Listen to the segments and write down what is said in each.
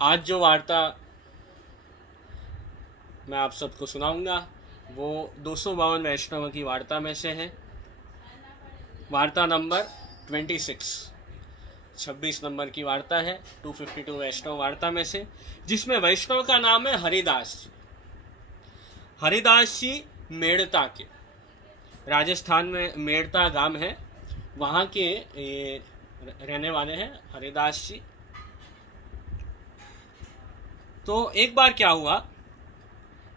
आज जो वार्ता मैं आप सबको सुनाऊंगा वो 252 वैष्णव की वार्ता में से है। वार्ता नंबर 26 नंबर की वार्ता है 252 वैष्णव वार्ता में से, जिसमें वैष्णव का नाम है हरिदास जी। हरिदास जी मेड़ता के, राजस्थान में मेड़ता गांव है, वहां के रहने वाले हैं हरिदास जी। तो एक बार क्या हुआ,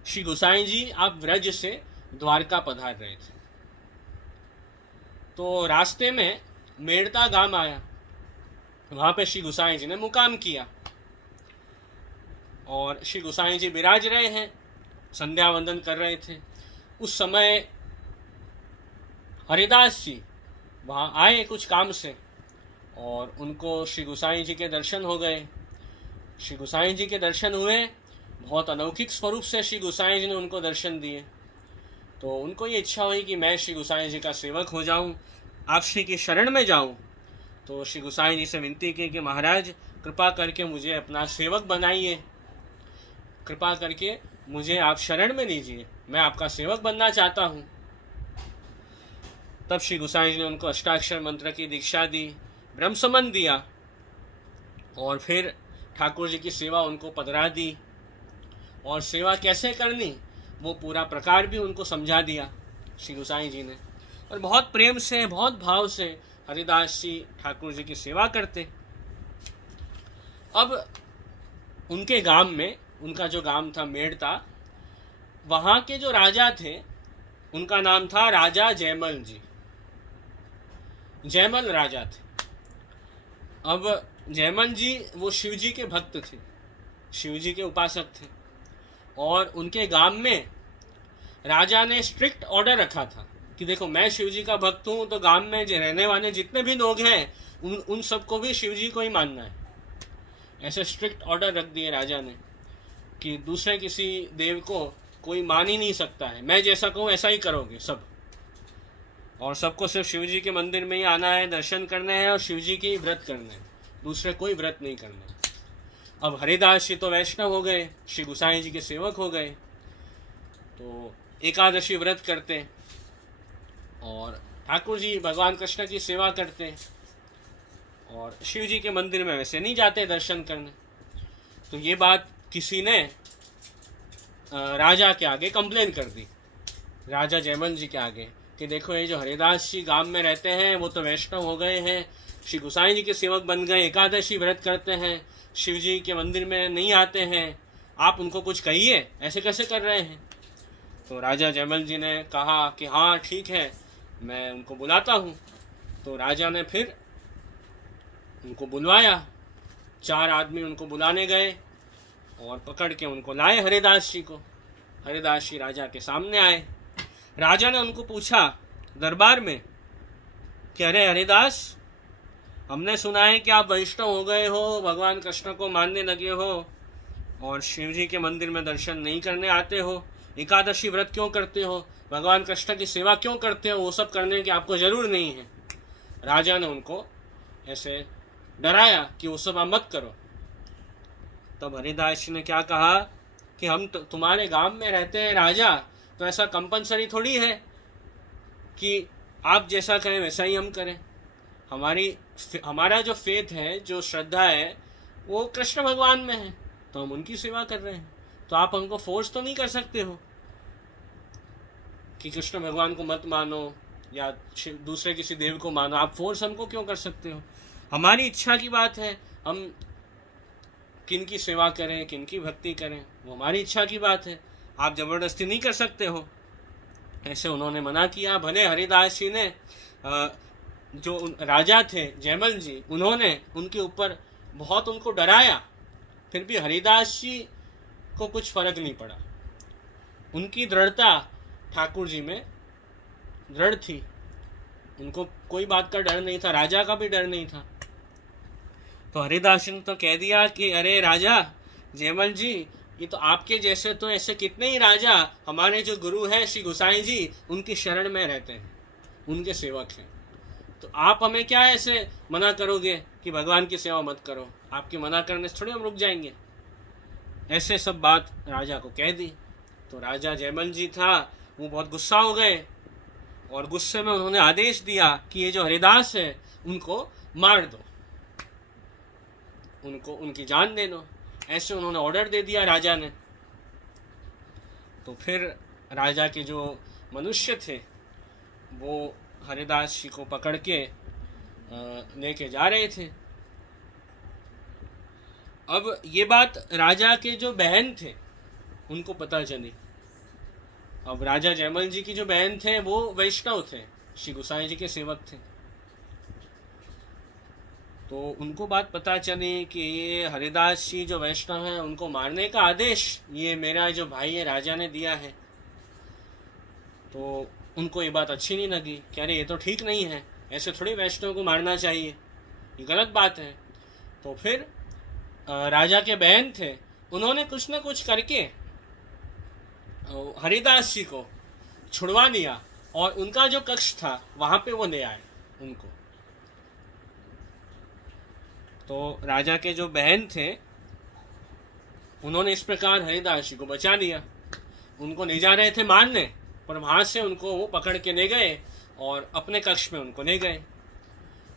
श्री गोसाई जी आप व्रज से द्वारका पधार रहे थे, तो रास्ते में मेड़ता गांव आया, वहां पे श्री गोसाई जी ने मुकाम किया और श्री गोसाई जी विराज रहे हैं, संध्या वंदन कर रहे थे। उस समय हरिदास जी वहां आए कुछ काम से और उनको श्री गोसाई जी के दर्शन हो गए। श्री गोसाई जी के दर्शन हुए, बहुत अलौकिक स्वरूप से श्री गोसाई जी ने उनको दर्शन दिए। तो उनको ये इच्छा हुई कि मैं श्री गोसाई जी का सेवक हो जाऊं, आप श्री की शरण में जाऊं। तो श्री गोसाई जी से विनती की कि महाराज कृपा करके मुझे अपना सेवक बनाइए, कृपा करके मुझे आप शरण में लीजिए, मैं आपका सेवक बनना चाहता हूं। तब श्री गोसाई जी ने उनको अष्टाक्षर मंत्र की दीक्षा दी, ब्रह्म संबंध दिया और फिर ठाकुर जी की सेवा उनको पधरा दी और सेवा कैसे करनी वो पूरा प्रकार भी उनको समझा दिया श्री गोसाई जी ने। और बहुत प्रेम से, बहुत भाव से हरिदास जी ठाकुर जी की सेवा करते। अब उनके गांव में, उनका जो गांव था मेड़ता, वहां के जो राजा थे उनका नाम था राजा जयमल जी। जयमल राजा थे। अब जयमल जी वो शिव जी के भक्त थे, शिव जी के उपासक थे और उनके गांव में राजा ने स्ट्रिक्ट ऑर्डर रखा था कि देखो मैं शिव जी का भक्त हूं, तो गांव में जो रहने वाले जितने भी लोग हैं उन सबको भी शिव जी को ही मानना है। ऐसे स्ट्रिक्ट ऑर्डर रख दिए राजा ने कि दूसरे किसी देव को कोई मान ही नहीं सकता है, मैं जैसा कहूं ऐसा ही करोगे सब, और सबको सिर्फ शिव जी के मंदिर में ही आना है, दर्शन करने हैं और शिव जी के ही व्रत करने हैं, दूसरे कोई व्रत नहीं करना। अब हरिदास जी तो वैष्णव हो गए, श्री गोसाई जी के सेवक हो गए, तो एकादशी व्रत करते और ठाकुर जी भगवान कृष्ण की सेवा करते और शिव जी के मंदिर में वैसे नहीं जाते दर्शन करने। तो ये बात किसी ने राजा के आगे कंप्लेन कर दी, राजा जयमल जी के आगे, कि देखो ये जो हरिदास जी गांव में रहते हैं वो तो वैष्णव हो गए हैं, श्री गोसाई जी के सेवक बन गए, एकादशी व्रत करते हैं, शिव जी के मंदिर में नहीं आते हैं, आप उनको कुछ कहिए, ऐसे कैसे कर रहे हैं। तो राजा जयमल जी ने कहा कि हाँ ठीक है, मैं उनको बुलाता हूँ। तो राजा ने फिर उनको बुलवाया, 4 आदमी उनको बुलाने गए और पकड़ के उनको लाए हरिदास जी को। हरिदास जी राजा के सामने आए। राजा ने उनको पूछा दरबार में कि अरे हरिदास, हमने सुना है कि आप वैष्णव हो गए हो, भगवान कृष्ण को मानने लगे हो और शिव जी के मंदिर में दर्शन नहीं करने आते हो, एकादशी व्रत क्यों करते हो, भगवान कृष्ण की सेवा क्यों करते हो, वो सब करने की आपको जरूर नहीं है। राजा ने उनको ऐसे डराया कि वो सब आप मत करो। तब हरिदास जी ने क्या कहा कि हम तुम्हारे गांव में रहते हैं राजा, तो ऐसा कंपलसरी थोड़ी है कि आप जैसा कहें वैसा ही हम करें। हमारा जो फेथ है, जो श्रद्धा है, वो कृष्ण भगवान में है, तो हम उनकी सेवा कर रहे हैं। तो आप हमको फोर्स तो नहीं कर सकते हो कि कृष्ण भगवान को मत मानो या दूसरे किसी देव को मानो, आप फोर्स हमको क्यों कर सकते हो। हमारी इच्छा की बात है, हम किन की सेवा करें, किन की भक्ति करें, वो हमारी इच्छा की बात है, आप जबरदस्ती नहीं कर सकते हो। ऐसे उन्होंने मना किया। भले हरिदास जी ने जो राजा थे जयमल जी, उन्होंने उनके ऊपर बहुत उनको डराया, फिर भी हरिदास जी को कुछ फर्क नहीं पड़ा। उनकी दृढ़ता ठाकुर जी में दृढ़ थी, उनको कोई बात का डर नहीं था, राजा का भी डर नहीं था। तो हरिदास जी ने तो कह दिया कि अरे राजा जयमल जी, ये तो आपके जैसे तो ऐसे कितने ही राजा हमारे जो गुरु हैं श्री गोसाई जी, उनकी शरण में रहते हैं, उनके सेवक हैं, तो आप हमें क्या ऐसे मना करोगे कि भगवान की सेवा मत करो। आपके मना करने से थोड़ी हम रुक जाएंगे। ऐसे सब बात राजा को कह दी। तो राजा जयमल जी था वो बहुत गुस्सा हो गए और गुस्से में उन्होंने आदेश दिया कि ये जो हरिदास है उनको मार दो, उनको उनकी जान दे दो। ऐसे उन्होंने ऑर्डर दे दिया राजा ने। तो फिर राजा के जो मनुष्य थे वो हरिदास जी को पकड़ के लेके जा रहे थे। अब ये बात राजा के जो बहन थे उनको पता चली। अब राजा जयमल जी की जो बहन थे वो वैष्णव थे, श्री गोसाई जी के सेवक थे। तो उनको बात पता चली कि ये हरिदास जी जो वैष्णव हैं उनको मारने का आदेश ये मेरा जो भाई है राजा ने दिया है। तो उनको ये बात अच्छी नहीं लगी, कह रहे ये तो ठीक नहीं है, ऐसे थोड़ी वैष्णव को मारना चाहिए, ये गलत बात है। तो फिर राजा के बहन थे उन्होंने कुछ न कुछ करके हरिदास जी को छुड़वा दिया और उनका जो कक्ष था वहां पे वो ले आए उनको। तो राजा के जो बहन थे उन्होंने इस प्रकार हरिदास जी को बचा लिया। उनको ले जा रहे थे मारने, पर वहां से उनको वो पकड़ के ले गए और अपने कक्ष में उनको ले गए।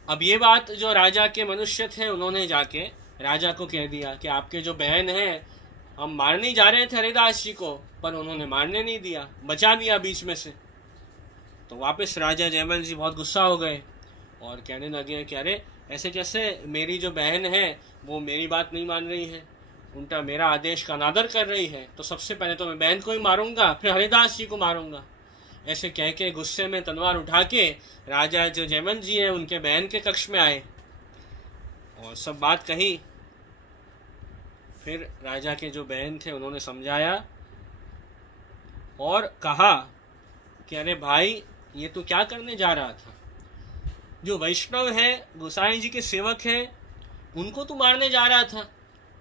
अब ये बात जो राजा के मनुष्य थे उन्होंने जाके राजा को कह दिया कि आपके जो बहन है, हम मारने जा रहे थे हरिदास जी को, पर उन्होंने मारने नहीं दिया, बचा दिया बीच में से। तो वापस राजा जयमल जी बहुत गुस्सा हो गए और कहने लगे कि अरे ऐसे कैसे, मेरी जो बहन है वो मेरी बात नहीं मान रही है, उल्टा मेरा आदेश का अनादर कर रही है, तो सबसे पहले तो मैं बहन को ही मारूंगा, फिर हरिदास जी को मारूंगा। ऐसे कह के गुस्से में तलवार उठा के राजा जो जयमल जी हैं उनके बहन के कक्ष में आए और सब बात कही। फिर राजा के जो बहन थे उन्होंने समझाया और कहा कि अरे भाई ये तो क्या करने जा रहा था, जो वैष्णव है गोसाई जी के सेवक हैं उनको तू मारने जा रहा था,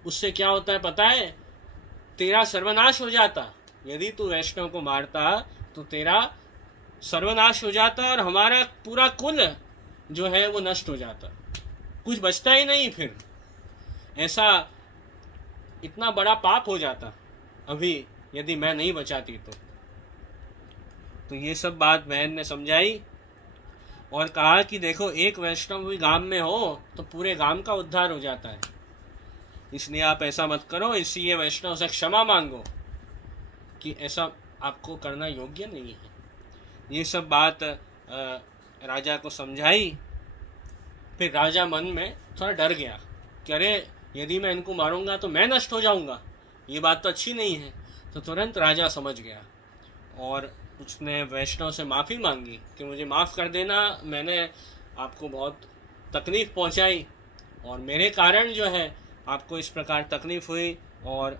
उससे क्या होता है पता है, तेरा सर्वनाश हो जाता। यदि तू वैष्णव को मारता तो तेरा सर्वनाश हो जाता और हमारा पूरा कुल जो है वो नष्ट हो जाता, कुछ बचता ही नहीं। फिर ऐसा इतना बड़ा पाप हो जाता अभी यदि मैं नहीं बचाती तो ये सब बात बहन ने समझाई और कहा कि देखो एक वैष्णव भी गांव में हो तो पूरे गांव का उद्धार हो जाता है, इसलिए आप ऐसा मत करो, इसलिए वैष्णव से क्षमा मांगो कि ऐसा आपको करना योग्य नहीं है। ये सब बात राजा को समझाई। फिर राजा मन में थोड़ा डर गया कि अरे यदि मैं इनको मारूंगा तो मैं नष्ट हो जाऊंगा, ये बात तो अच्छी नहीं है। तो तुरंत राजा समझ गया और उसने वैष्णव से माफ़ी मांगी कि मुझे माफ़ कर देना, मैंने आपको बहुत तकलीफ़ पहुंचाई और मेरे कारण जो है आपको इस प्रकार तकलीफ़ हुई और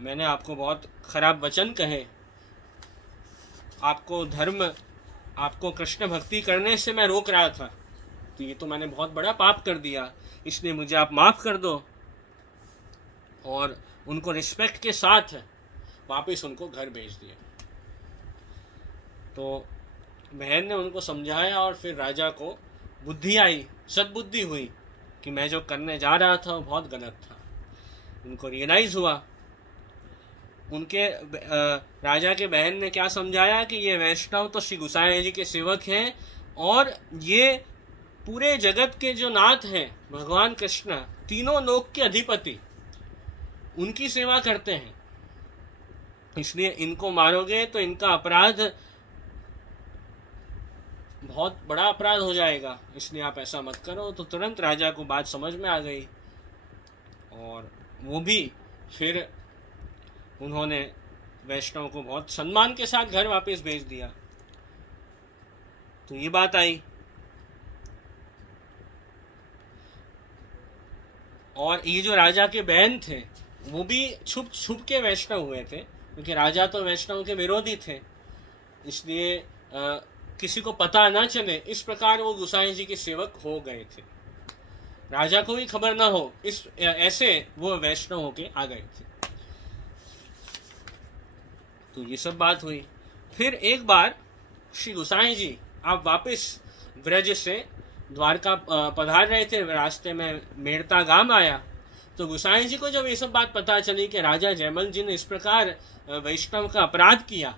मैंने आपको बहुत ख़राब वचन कहे, आपको धर्म, आपको कृष्ण भक्ति करने से मैं रोक रहा था, तो ये तो मैंने बहुत बड़ा पाप कर दिया, इसलिए मुझे आप माफ़ कर दो। और उनको रिस्पेक्ट के साथ वापस उनको घर भेज दिया। तो बहन ने उनको समझाया और फिर राजा को बुद्धि आई, सद्बुद्धि हुई कि मैं जो करने जा रहा था वो बहुत गलत था। उनको रियलाइज हुआ। उनके राजा के बहन ने क्या समझाया कि ये वैष्णव तो श्री गोसाई जी के सेवक हैं और ये पूरे जगत के जो नाथ हैं भगवान कृष्ण, तीनों लोक के अधिपति, उनकी सेवा करते हैं, इसलिए इनको मारोगे तो इनका अपराध बहुत बड़ा अपराध हो जाएगा, इसलिए आप ऐसा मत करो। तो तुरंत राजा को बात समझ में आ गई और वो भी फिर उन्होंने वैष्णव को बहुत सम्मान के साथ घर वापस भेज दिया। तो ये बात आई। और ये जो राजा के बहन थे वो भी छुप छुप के वैष्णव हुए थे, क्योंकि राजा तो वैष्णव के विरोधी थे, इसलिए किसी को पता ना चले, इस प्रकार वो गोसाई जी के सेवक हो गए थे, राजा को भी खबर ना हो, इस ऐसे वो वैष्णव होके आ गए थे। तो ये सब बात हुई। फिर एक बार श्री गोसाई जी आप वापस ब्रज से द्वारका पधार रहे थे, रास्ते में मेड़ता गांव आया, तो गोसाई जी को जब ये सब बात पता चली कि राजा जयमल जी ने इस प्रकार वैष्णव का अपराध किया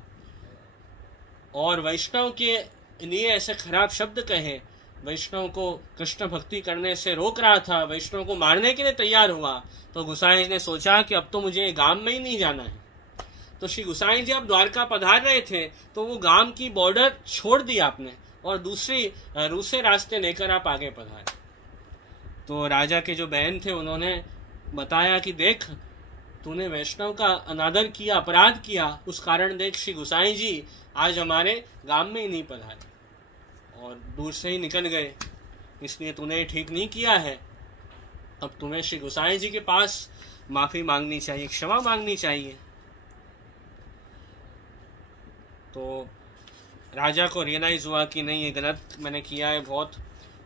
और वैष्णव के लिए ऐसे खराब शब्द कहे, वैष्णव को कृष्ण भक्ति करने से रोक रहा था, वैष्णव को मारने के लिए तैयार हुआ, तो गोसाई जी ने सोचा कि अब तो मुझे गांव में ही नहीं जाना है। तो श्री गोसाई जी अब द्वारका पधार रहे थे तो वो गांव की बॉर्डर छोड़ दी आपने और दूसरे रास्ते लेकर आप आगे पधारे। तो राजा के जो बहन थे उन्होंने बताया कि देख, तूने वैष्णव का अनादर किया, अपराध किया, उस कारण देख श्री गोसाई जी आज हमारे गांव में ही नहीं पधारे और दूर से ही निकल गए, इसलिए तूने ठीक नहीं किया है। अब तुम्हें श्री गोसाई जी के पास माफी मांगनी चाहिए, क्षमा मांगनी चाहिए। तो राजा को रियलाइज हुआ कि नहीं, ये गलत मैंने किया है बहुत।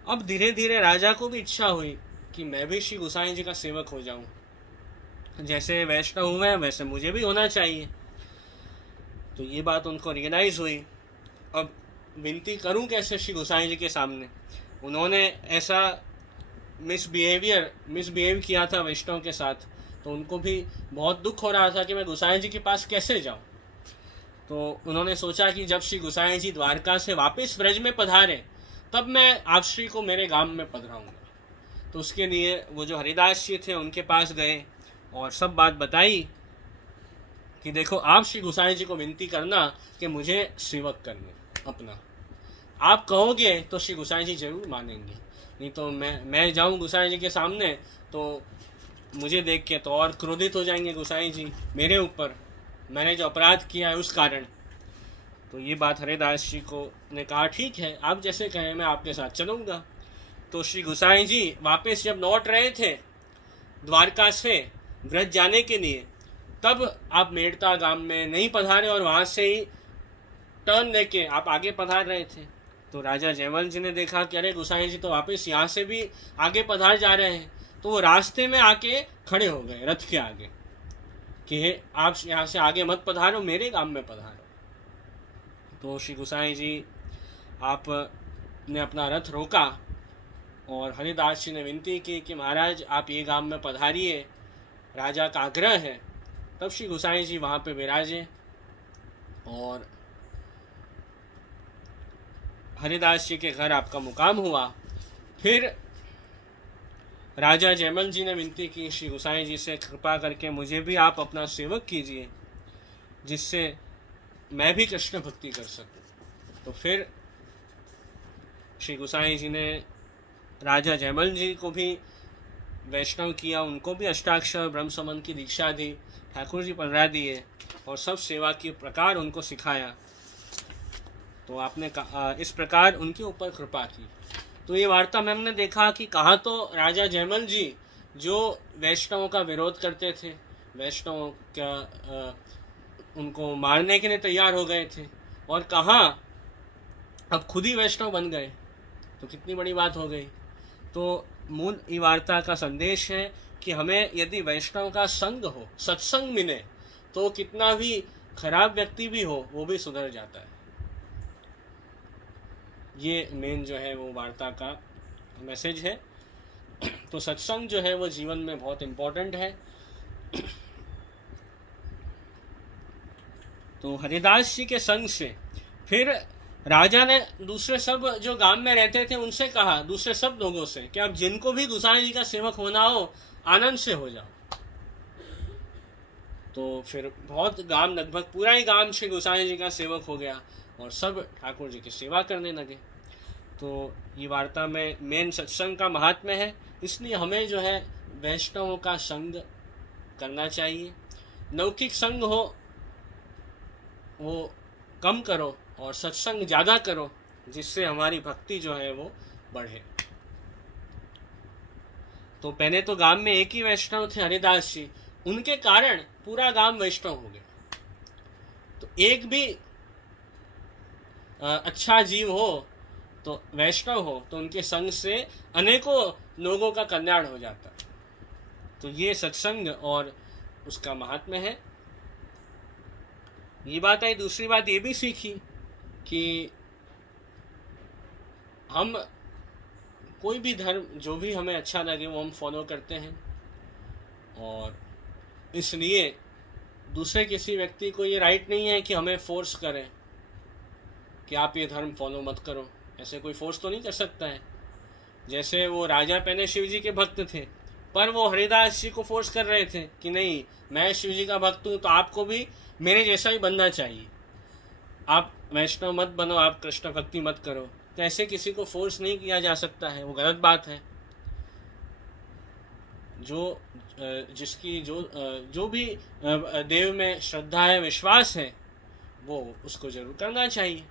अब धीरे धीरे राजा को भी इच्छा हुई कि मैं भी श्री गोसाई जी का सेवक हो जाऊं, जैसे वैष्णव हुए हैं वैसे मुझे भी होना चाहिए। तो ये बात उनको रियलाइज हुई। अब विनती करूं कैसे श्री गोसाई जी के सामने? उन्होंने ऐसा मिसबिहेव किया था वैष्णव के साथ, तो उनको भी बहुत दुख हो रहा था कि मैं गोसाई जी के पास कैसे जाऊं। तो उन्होंने सोचा कि जब श्री गोसाई जी द्वारका से वापस ब्रज में पधारे तब मैं आप श्री को मेरे गांव में पधराऊंगा। तो उसके लिए वो जो हरिदास जी थे उनके पास गए और सब बात बताई कि देखो, आप श्री गोसाई जी को विनती करना कि मुझे सेवक करने अपना, आप कहोगे तो श्री गोसाई जी जरूर मानेंगे, नहीं तो मैं जाऊं गोसाई जी के सामने तो मुझे देख के तो और क्रोधित हो जाएंगे गोसाई जी मेरे ऊपर, मैंने जो अपराध किया है उस कारण। तो ये बात हरिदास जी को ने कहा, ठीक है, आप जैसे कहें मैं आपके साथ चलूंगा। तो श्री गोसाई जी वापस जब लौट रहे थे द्वारका से ब्रज जाने के लिए, तब आप मेड़ता गांव में नहीं पधारे और वहां से ही टर्न लेके आप आगे पधार रहे थे। तो राजा जयमल जी ने देखा कि अरे गोसाई जी तो वापस यहाँ से भी आगे पधार जा रहे हैं, तो वो रास्ते में आके खड़े हो गए रथ के आगे कि आप यहाँ से आगे मत पधारो, मेरे गांव में पधारो। तो श्री गोसाई जी आपने अपना रथ रोका और हरिदास जी ने विनती की कि महाराज आप ये गांव में पधारिए, राजा का आग्रह है। तब श्री गोसाई जी वहां पे विराजे और हरिदास जी के घर आपका मुकाम हुआ। फिर राजा जयमल जी ने विनती की श्री गोसाई जी से, कृपा करके मुझे भी आप अपना सेवक कीजिए जिससे मैं भी कृष्ण भक्ति कर सकूं। तो फिर श्री गोसाई जी ने राजा जयमल जी को भी वैष्णव किया, उनको भी अष्टाक्षर ब्रह्म संबंध की दीक्षा दी, ठाकुर जी पधरा दिए और सब सेवा के प्रकार उनको सिखाया। तो आपने इस प्रकार उनके ऊपर कृपा की। तो ये वार्ता में हमने देखा कि कहाँ तो राजा जयमल जी जो वैष्णवों का विरोध करते थे, वैष्णवों का उनको मारने के लिए तैयार हो गए थे, और कहाँ अब खुद ही वैष्णव बन गए। तो कितनी बड़ी बात हो गई। तो मूल ई वार्ता का संदेश है कि हमें यदि वैष्णव का संग हो, सत्संग मिले, तो कितना भी खराब व्यक्ति भी हो वो भी सुधर जाता है। ये मेन जो है वो वार्ता का मैसेज है। तो सत्संग जो है वो जीवन में बहुत इम्पोर्टेंट है। तो हरिदास जी के संग से फिर राजा ने दूसरे सब जो गांव में रहते थे उनसे कहा, दूसरे सब लोगों से, कि अब जिनको भी गोसाई जी का सेवक होना हो आनंद से हो जाओ। तो फिर बहुत गांव, लगभग पूरा ही गांव श्री गोसाई जी का सेवक हो गया और सब ठाकुर जी की सेवा करने लगे। तो ये वार्ता में मेन सत्संग का महात्म्य है, इसलिए हमें जो है वैष्णवों का संग करना चाहिए। लौकिक संग हो वो कम करो और सत्संग ज़्यादा करो, जिससे हमारी भक्ति जो है वो बढ़े। तो पहले तो गांव में एक ही वैष्णव थे हरिदास जी, उनके कारण पूरा गांव वैष्णव हो गया। तो एक भी अच्छा जीव हो तो वैष्णव हो तो उनके संग से अनेकों लोगों का कल्याण हो जाता। तो ये सत्संग और उसका महात्म्य है। ये बात आई। दूसरी बात ये भी सीखी कि हम कोई भी धर्म जो भी हमें अच्छा लगे वो हम फॉलो करते हैं, और इसलिए दूसरे किसी व्यक्ति को ये राइट नहीं है कि हमें फोर्स करें कि आप ये धर्म फॉलो मत करो। ऐसे कोई फोर्स तो नहीं कर सकता है। जैसे वो राजा पहले शिव जी के भक्त थे, पर वो हरिदास जी को फोर्स कर रहे थे कि नहीं, मैं शिव जी का भक्त हूँ तो आपको भी मेरे जैसा ही बनना चाहिए, आप वैष्णव मत बनो, आप कृष्ण भक्ति मत करो। तो ऐसे किसी को फोर्स नहीं किया जा सकता है, वो गलत बात है। जिसकी जो भी देव में श्रद्धा है, विश्वास है, वो उसको जरूर करना चाहिए।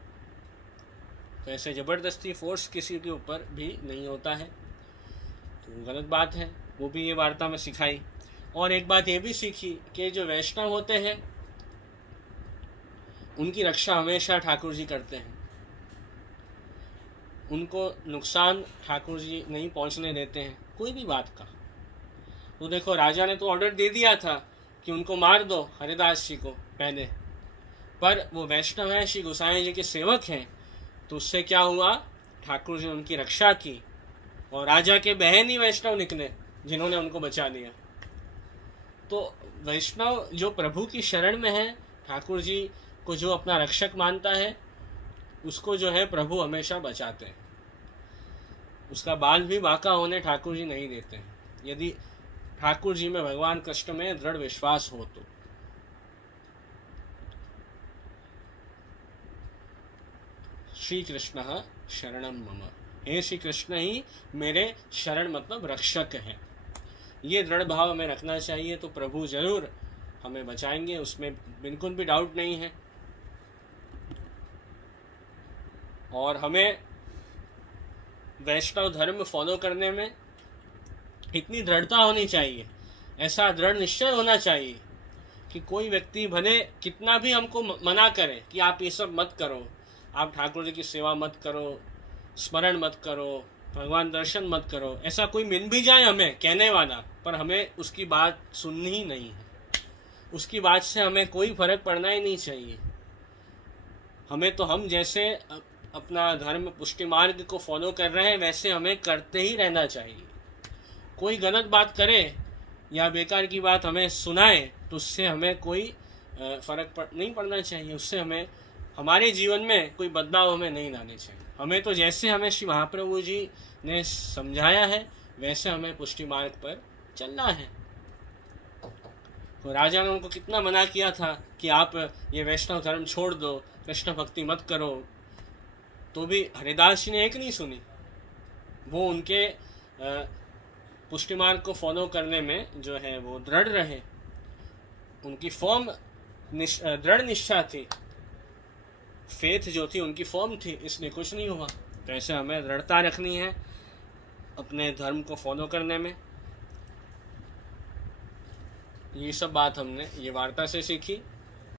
तो ऐसे जबरदस्ती फोर्स किसी के ऊपर भी नहीं होता है, तो गलत बात है। वो भी ये वार्ता में सिखाई। और एक बात ये भी सीखी कि जो वैष्णव होते हैं उनकी रक्षा हमेशा ठाकुर जी करते हैं, उनको नुकसान ठाकुर जी नहीं पहुंचने देते हैं कोई भी बात का। तो देखो, राजा ने तो ऑर्डर दे दिया था कि उनको मार दो हरिदास जी को पहले, पर वो वैष्णव है, श्री गोसाई जी के सेवक हैं, तो उससे क्या हुआ, ठाकुर जी ने उनकी रक्षा की और राजा के बहन ही वैष्णव निकले जिन्होंने उनको बचा लिया। तो वैष्णव जो प्रभु की शरण में है, ठाकुर जी को जो अपना रक्षक मानता है, उसको जो है प्रभु हमेशा बचाते हैं। उसका बाल भी बांका होने ठाकुर जी नहीं देते हैं, यदि ठाकुर जी में, भगवान कृष्ण में दृढ़ विश्वास हो तो। श्री कृष्ण शरणम मम, हे श्री कृष्ण ही मेरे शरण मतलब रक्षक है। ये दृढ़ भाव हमें रखना चाहिए, तो प्रभु जरूर हमें बचाएंगे, उसमें बिल्कुल भी डाउट नहीं है। और हमें वैष्णव धर्म फॉलो करने में इतनी दृढ़ता होनी चाहिए, ऐसा दृढ़ निश्चय होना चाहिए कि कोई व्यक्ति भले कितना भी हमको मना करे कि आप ये सब मत करो, आप ठाकुर जी की सेवा मत करो, स्मरण मत करो, भगवान दर्शन मत करो, ऐसा कोई मिल भी जाए हमें कहने वाला, पर हमें उसकी बात सुननी ही नहीं है। उसकी बात से हमें कोई फर्क पड़ना ही नहीं चाहिए। हमें तो हम जैसे अपना धर्म पुष्टि मार्ग को फॉलो कर रहे हैं वैसे हमें करते ही रहना चाहिए। कोई गलत बात करे या बेकार की बात हमें सुनाए तो उससे हमें कोई फर्क नहीं पड़ना चाहिए, उससे हमें हमारे जीवन में कोई बदलाव हमें नहीं लाने चाहिए। हमें तो जैसे हमें श्री महाप्रभु जी ने समझाया है वैसे हमें पुष्टि मार्ग पर चलना है। तो राजा ने उनको कितना मना किया था कि आप ये वैष्णव धर्म छोड़ दो, कृष्ण भक्ति मत करो, तो भी हरिदास जी ने एक नहीं सुनी। वो उनके पुष्टि मार्ग को फॉलो करने में जो है वो दृढ़ रहे, उनकी फॉर्म दृढ़ निष्ठा थी, फेथ जो थी उनकी फॉर्म थी, इसलिए कुछ नहीं हुआ। तो ऐसे हमें दृढ़ता रखनी है अपने धर्म को फॉलो करने में। ये सब बात हमने ये वार्ता से सीखी।